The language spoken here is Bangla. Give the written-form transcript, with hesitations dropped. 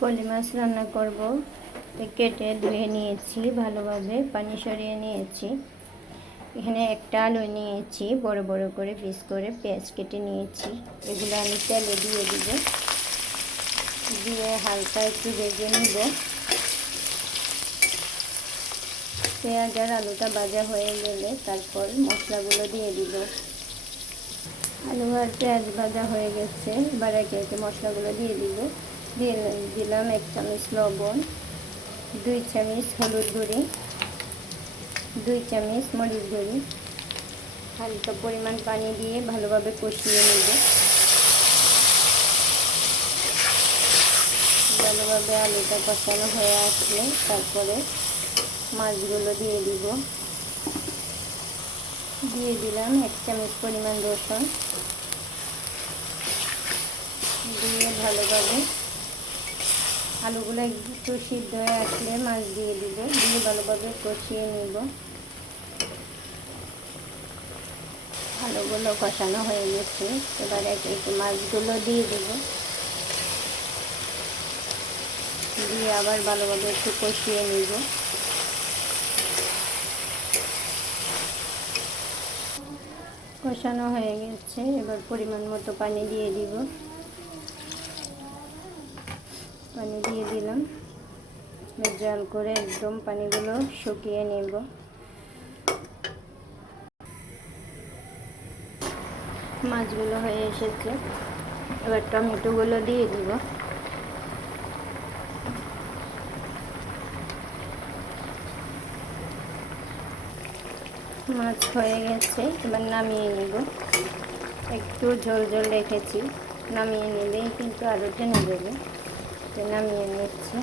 পলি মাছ রান্না করব। কেটে ধুয়ে নিয়েছি, ভালোভাবে পানি সরিয়ে নিয়েছি। এখানে একটা আলু নিয়েছি, বড় বড় করে পিস করে পেঁয়াজ কেটে নিয়েছি। এগুলো আমি তেলে দিয়ে দিব, দিয়ে হালকা একটু ভেজে নিব। পেঁয়াজ আর আলুটা ভাজা হয়ে গেলে তারপর মশলাগুলো দিয়ে দিব। আলু আর পেঁয়াজ ভাজা হয়ে গেছে, এবার একে একে মশলাগুলো দিয়ে দিব। দিয়ে দিলাম 1 চামচ লবণ, 2 চামচ হলুদ গুঁড়ি, 2 চামচ মরিচ গুঁড়ি। হালকা পরিমাণ পানি দিয়ে ভালোভাবে কষিয়ে নেব। ভালোভাবে আলুটা কষানো হয়ে আসলে তারপরে মাছগুলো দিয়ে দিব। দিয়ে দিলাম 1 চামচ পরিমাণ রসুন, দিয়ে ভালোভাবে আলুগুলো একটু সিদ্ধ হয়ে আসলে মাছ দিয়ে দিব, দিয়ে ভালোভাবে কষিয়ে নিব। আলুগুলো কষানো হয়ে গেছে, এবার একে একে মাছগুলো দিয়ে দেব, দিয়ে আবার ভালোভাবে একটু কষিয়ে নিব। কষানো হয়ে গেছে, এবার পরিমাণ মতো পানি দিয়ে দিব। পানি দিয়ে দিলাম, জাল করে একদম পানিগুলো শুকিয়ে নেব। মাছগুলো হয়ে এসেছে, এবার টমেটোগুলো দিয়ে দিব। মাছ হয়ে গেছে, এবার নামিয়ে নেব। একটু ঝোল ঝোল রেখেছি, নামিয়ে নিলেই কিন্তু আরও টেনে দেবে। নামিয়ে নিচ্ছি।